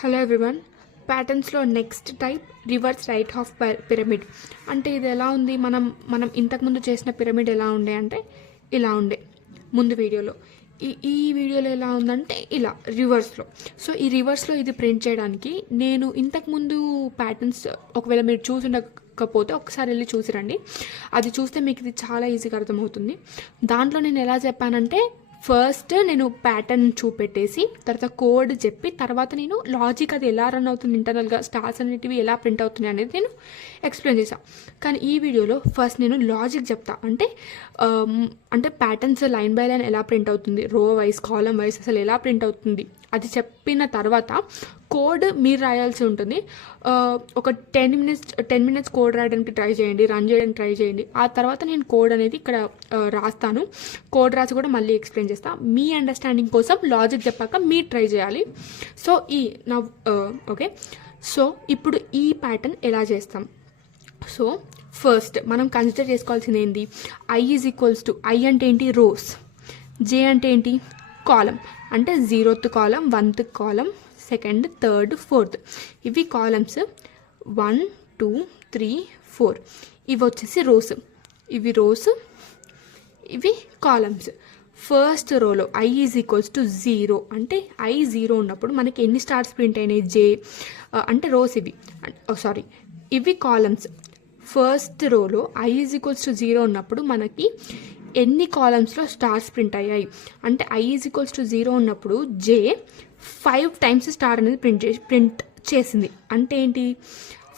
Hello everyone. ప్యాటర్న్స్లో next type reverse right half pyramid. అంటే ఇది ఎలా ఉంది, మనం ఇంతకుముందు చేసిన పిరమిడ్ ఎలా ఉండే అంటే ఇలా ఉండే ముందు వీడియోలో. ఈ వీడియోలో ఎలా ఉందంటే ఇలా రివర్స్లో. సో ఈ రివర్స్లో ఇది ప్రింట్ చేయడానికి నేను ఇంతకుముందు ప్యాటర్న్స్ ఒకవేళ మీరు చూసి ఉండకపోతే ఒకసారి వెళ్ళి చూసిరండి. అది చూస్తే మీకు ఇది చాలా ఈజీగా అర్థమవుతుంది. దాంట్లో నేను ఎలా చెప్పానంటే ఫస్ట్ నేను ప్యాటర్న్ చూపెట్టేసి తర్వాత కోడ్ చెప్పి తర్వాత నేను లాజిక్ అది ఎలా రన్ అవుతుంది, ఇంటర్నల్గా స్టార్స్ అనేటివి ఎలా ప్రింట్ అవుతున్నాయి అనేది నేను ఎక్స్ప్లెయిన్ చేశాను. కానీ ఈ వీడియోలో ఫస్ట్ నేను లాజిక్ చెప్తా. అంటే ప్యాటర్న్స్ లైన్ బై లైన్ ఎలా ప్రింట్ అవుతుంది, రో వైజ్ కాలం వైజ్ అసలు ఎలా ప్రింట్ అవుతుంది అది చెప్పిన తర్వాత కోడ్ మీరు రాయాల్సి ఉంటుంది. ఒక 10 minutes కోడ్ రాయడానికి ట్రై చేయండి, రన్ చేయడానికి ట్రై చేయండి. ఆ తర్వాత నేను కోడ్ అనేది ఇక్కడ రాస్తాను. కోడ్ రాసి కూడా మళ్ళీ ఎక్స్ప్లెయిన్ చేస్తాను. మీ అండర్స్టాండింగ్ కోసం లాజిక్ చెప్పాక మీరు ట్రై చేయాలి. So okay. సో ఇప్పుడు ఈ ప్యాటర్న్ ఎలా చేస్తాం? సో ఫస్ట్ మనం కన్సిడర్ చేసుకోవాల్సింది ఏంటి? I is equals to, I అంటే ఏంటి? రోస్. జే అంటే ఏంటి? కాలం. అంటే 0th కాలం, 1th కాలం, 2nd, 3rd, 4th. ఇవి కాలమ్స్ 1 2 3 4. ఇవి వచ్చేసి రోస్. ఇవి రోస్, ఇవి కాలమ్స్. ఫస్ట్ రోలో ఐ ఈజ్ ఈక్వల్స్ టు 0 అంటే ఐ 0 ఉన్నప్పుడు మనకి ఎన్ని స్టార్స్ ప్రింట్ అయినాయి? జే అంటే రోస్. ఇవి కాలమ్స్. ఫస్ట్ రోలో ఐ ఈజ్ ఈక్వల్స్ టు 0 ఉన్నప్పుడు మనకి ఎన్ని కాలమ్స్లో స్టార్స్ ప్రింట్ అయ్యాయి అంటే ఐ ఈజ్ ఈక్వల్స్ టు 0 ఉన్నప్పుడు జే 5 times స్టార్ అనేది ప్రింట్ చేసింది. అంటే ఏంటి?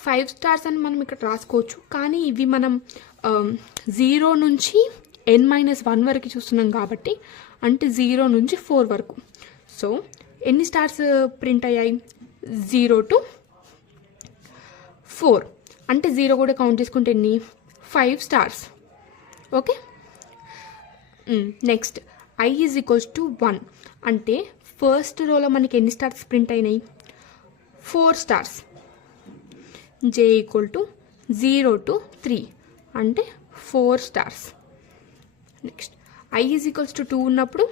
5 stars అని మనం ఇక్కడ రాసుకోవచ్చు. కానీ ఇవి మనం 0 నుంచి n-1 వరకు చూస్తున్నాం కాబట్టి అంటే 0 నుంచి 4 వరకు. సో ఎన్ని స్టార్స్ ప్రింట్ అయ్యాయి? 0 to 4 అంటే 0 కూడా కౌంట్ చేసుకుంటే ఎన్ని? 5 stars. Okay. Next I is equals to 1 అంటే ఫస్ట్ రోలో మనకి ఎన్ని స్టార్స్ ప్రింట్ అయినాయి? 4 stars. J equal to 0 to 3 అంటే 4 stars. Next I is equals to 2 ఉన్నప్పుడు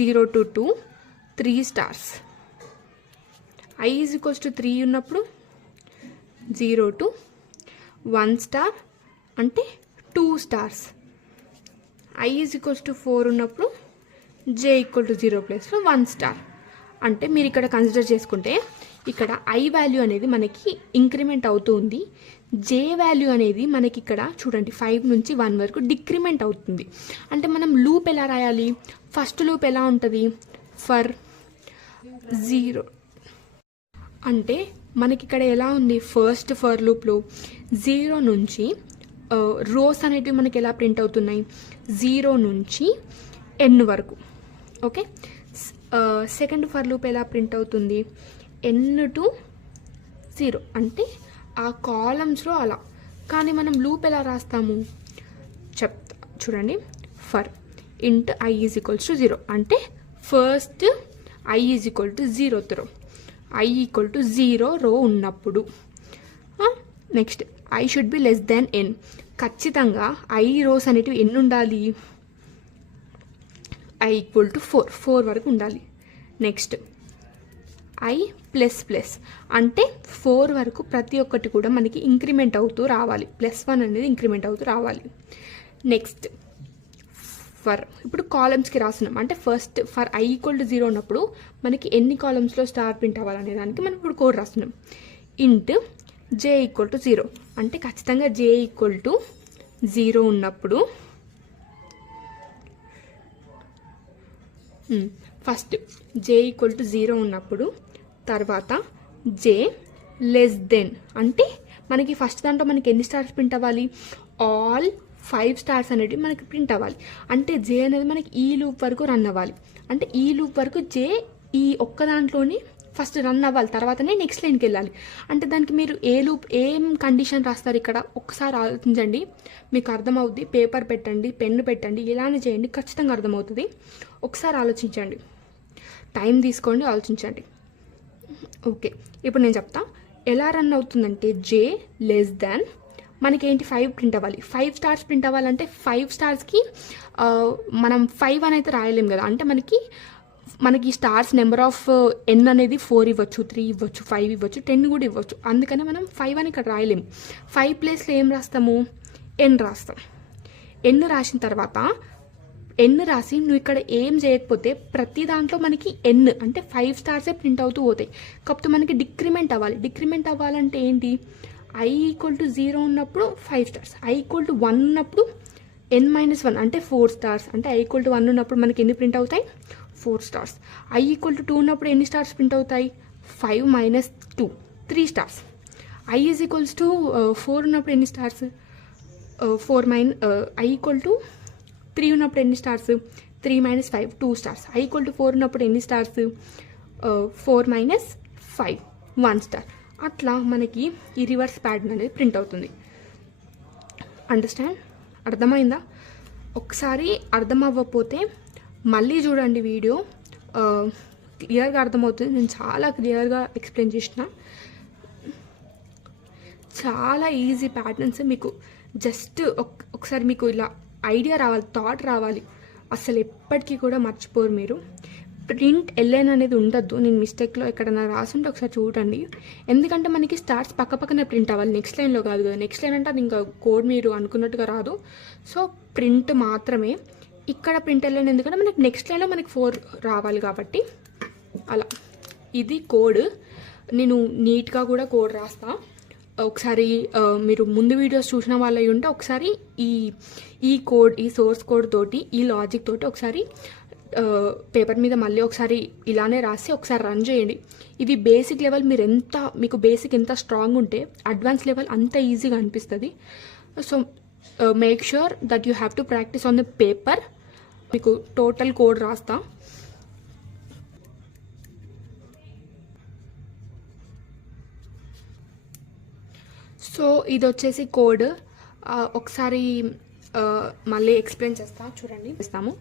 0 to 2 3 stars. I is equals to 3 ఉన్నప్పుడు 0 to 1 star అంటే 2 stars. I is equals to 4 ఉన్నప్పుడు జే ఈక్వల్ టు 0 ప్లేస్లో 1 star. అంటే మీరు ఇక్కడ కన్సిడర్ చేసుకుంటే ఇక్కడ ఐ వాల్యూ అనేది మనకి ఇంక్రిమెంట్ అవుతూ ఉంది. జే వాల్యూ అనేది మనకి ఇక్కడ చూడండి 5 నుంచి 1 వరకు డిక్రిమెంట్ అవుతుంది. అంటే మనం లూప్ ఎలా రాయాలి? ఫస్ట్ లూప్ ఎలా ఉంటుంది? ఫర్ 0 అంటే మనకి ఇక్కడ ఎలా ఉంది? ఫస్ట్ ఫర్ లూప్లో 0 నుంచి రోస్ అనేటివి మనకి ఎలా ప్రింట్ అవుతున్నాయి? 0 నుంచి n వరకు. ఓకే. సెకండ్ ఫర్ లూప్ ఎలా ప్రింట్ అవుతుంది? n to 0 అంటే ఆ కాలమ్స్లో అలా. కానీ మనం లూప్ ఎలా రాస్తాము చెప్తా చూడండి. ఫర్ ఇంట్ ఐ ఈజ్ ఈక్వల్స్ టు 0 అంటే first I is equal to 0th రో. ఐ ఈక్వల్ టు 0 రో ఉన్నప్పుడు next I should be less than n. ఖచ్చితంగా ఐ రోస్ అనేటివి ఎన్ని ఉండాలి? ఐ ఈక్వల్ టు 4 వరకు ఉండాలి. నెక్స్ట్ ఐ ప్లస్ ప్లస్ అంటే 4 వరకు ప్రతి ఒక్కటి కూడా మనకి ఇంక్రిమెంట్ అవుతూ రావాలి. +1 అనేది ఇంక్రిమెంట్ అవుతూ రావాలి. నెక్స్ట్ ఫర్ ఇప్పుడు కాలమ్స్కి రాస్తున్నాం. అంటే first for I equal to 0 ఉన్నప్పుడు మనకి ఎన్ని కాలమ్స్లో స్టార్ ప్రింట్ అవ్వాలనే దానికి మనం ఇప్పుడు కోడ్ రాస్తున్నాం. ఇంట్ జే ఈక్వల్ టు 0 అంటే ఖచ్చితంగా జే ఈక్వల్ టు 0 ఉన్నప్పుడు ఫస్ట్ జే ఈక్వల్ టు 0 ఉన్నప్పుడు తర్వాత జే లెస్ దెన్ అంటే మనకి ఫస్ట్ దాంట్లో మనకి ఎన్ని స్టార్స్ ప్రింట్ అవ్వాలి? ఆల్ 5 stars అనేవి మనకి ప్రింట్ అవ్వాలి. అంటే జే అనేది మనకి ఈ లూప్ వరకు రన్ అవ్వాలి. అంటే ఈ లూప్ వరకు జే ఈ ఒక్క దాంట్లోని ఫస్ట్ రన్ అవ్వాలి, తర్వాతనే నెక్స్ట్ లైన్కి వెళ్ళాలి. అంటే దానికి మీరు ఏం కండిషన్ రాస్తారు ఇక్కడ ఒకసారి ఆలోచించండి, మీకు అర్థమవుద్ది. పేపర్ పెట్టండి, పెన్ను పెట్టండి, ఇలానే చేయండి, ఖచ్చితంగా అర్థమవుతుంది. ఒకసారి ఆలోచించండి, టైం తీసుకోండి, ఆలోచించండి. ఓకే. ఇప్పుడు నేను చెప్తా ఎలా రన్ అవుతుందంటే జే లెస్ దాన్ మనకేంటి 5 ప్రింట్ అవ్వాలి. 5 stars ప్రింట్ అవ్వాలంటే 5 starsకి మనం 5 అని అయితే రాయలేం కదా. అంటే మనకి మనకి స్టార్స్ నెంబర్ ఆఫ్ ఎన్ అనేది 4 ఇవ్వచ్చు, 3 ఇవ్వచ్చు, 5 ఇవ్వచ్చు, 10 కూడా ఇవ్వచ్చు. అందుకనే మనం 5 అని ఇక్కడ రాయలేము. 5 ప్లేస్లో ఏం రాస్తాము, ఎన్ రాస్తాం. ఎన్ రాసిన తర్వాత ఎన్ రాసి నువ్వు ఇక్కడ ఏం చేయకపోతే ప్రతి దాంట్లో మనకి ఎన్ అంటే 5 స్టార్సే ప్రింట్ అవుతూ పోతాయి. కాకపోతే మనకి డిక్రిమెంట్ అవ్వాలి. డిక్రిమెంట్ అవ్వాలంటే ఏంటి, i = 0 ఉన్నప్పుడు 5 స్టార్స్, i = 1 ఉన్నప్పుడు n-1 అంటే 4 స్టార్స్. అంటే i = 1 ఉన్నప్పుడు మనకి ఎన్ని ప్రింట్ అవుతాయి, 4 స్టార్స్. i = 2 ఉన్నప్పుడు ఎన్ని స్టార్స్ ప్రింట్ అవుతాయి, 5 - 2 3 స్టార్స్. i = 4 ఉన్నప్పుడు ఎన్ని స్టార్స్, i = 3 ఉన్నప్పుడు ఎన్ని స్టార్స్, 3 - 5 2 స్టార్స్. i = 4 ఉన్నప్పుడు ఎన్ని స్టార్స్, 4 - 5 1 స్టార్. అట్లా మనకి ఈ రివర్స్ ప్యాటర్న్ అనేది ప్రింట్ అవుతుంది. అండర్స్టాండ్, అర్థమైందా? ఒకసారి అర్థం అవ్వకపోతే మళ్ళీ చూడండి వీడియో, క్లియర్గా అర్థమవుతుంది. నేను చాలా క్లియర్గా ఎక్స్ప్లెయిన్ చేసిన. చాలా ఈజీ ప్యాటర్న్స్. మీకు జస్ట్ ఒకసారి మీకు ఇలా ఐడియా రావాలి, థాట్ రావాలి. అసలు ఎప్పటికీ కూడా మర్చిపోరు మీరు. ప్రింట్ ఎల్ఎన్ అనేది ఉండద్దు. నేను మిస్టేక్లో ఎక్కడైనా రాసుంటే ఒకసారి చూడండి. ఎందుకంటే మనకి స్టార్స్ పక్కనే ప్రింట్ అవ్వాలి, నెక్స్ట్ లైన్లో కాదు కదా. నెక్స్ట్ లైన్ అంటే అది ఇంకా కోడ్ మీరు అనుకున్నట్టుగా రాదు. సో ప్రింట్ మాత్రమే. ఇక్కడ ప్రింట్ ఎల్ఎన్ ఎందుకంటే మనకి నెక్స్ట్ లైన్లో మనకి 4 రావాలి కాబట్టి అలా. ఇది కోడ్. నేను నీట్గా కూడా కోడ్ రాస్తా. ఒకసారి మీరు ముందు వీడియోస్ చూసిన వాళ్ళు ఉంటే ఒకసారి ఈ కోడ్, ఈ సోర్స్ కోడ్ తోటి, ఈ లాజిక్ తోటి ఒకసారి పేపర్ మీద మళ్ళీ ఒకసారి ఇలానే రాసి ఒకసారి రన్ చేయండి. ఇది బేసిక్ లెవెల్. మీకు బేసిక్ ఎంత స్ట్రాంగ్ ఉంటే అడ్వాన్స్ లెవెల్ అంత ఈజీగా అనిపిస్తుంది. So make sure that you have to practice on the paper. మీకు టోటల్ కోడ్ రాస్తా. సో ఇది వచ్చేసి కోడ్. ఒకసారి మళ్ళీ ఎక్స్ప్లెయిన్ చేస్తా, చూడండి. ఇస్తాము.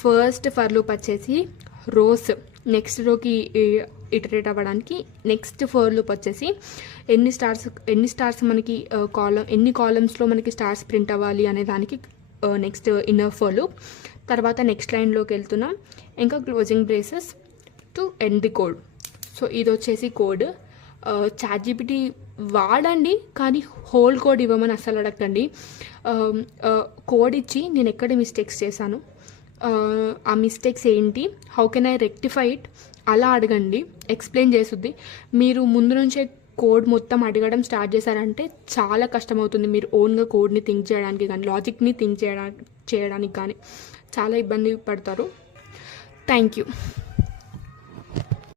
ఫస్ట్ ఫర్ లూప్ వచ్చేసి రోస్, నెక్స్ట్ రోకి ఇటరేట్ అవ్వడానికి. నెక్స్ట్ ఫర్ లూప్ వచ్చేసి ఎన్ని స్టార్స్ మనకి ఎన్ని కాలమ్స్లో మనకి స్టార్స్ ప్రింట్ అవ్వాలి అనే దానికి నెక్స్ట్ ఇన్నర్ ఫర్ లూప్. తర్వాత నెక్స్ట్ లైన్లోకి వెళ్తున్నాం. ఇంకా closing braces to end the code. So ఇది వచ్చేసి కోడ్. ChatGPT వాడండి, కానీ హోల్ కోడ్ ఇవ్వమని అస్సలు అడగండి. కోడ్ ఇచ్చి నేను ఎక్కడ మిస్టేక్స్ చేశాను, ఆ మిస్టేక్స్ ఏంటి, how can I rectify it అలా అడగండి. ఎక్స్ప్లెయిన్ చేస్తుంది. మీరు ముందు నుంచే కోడ్ మొత్తం అడగడం స్టార్ట్ చేశారంటే చాలా కష్టమవుతుంది. మీరు ఓన్గా కోడ్ని థింక్ చేయడానికి కానీ, లాజిక్ని థింక్ చేయడానికి కానీ చాలా ఇబ్బంది పడతారు. Thank you.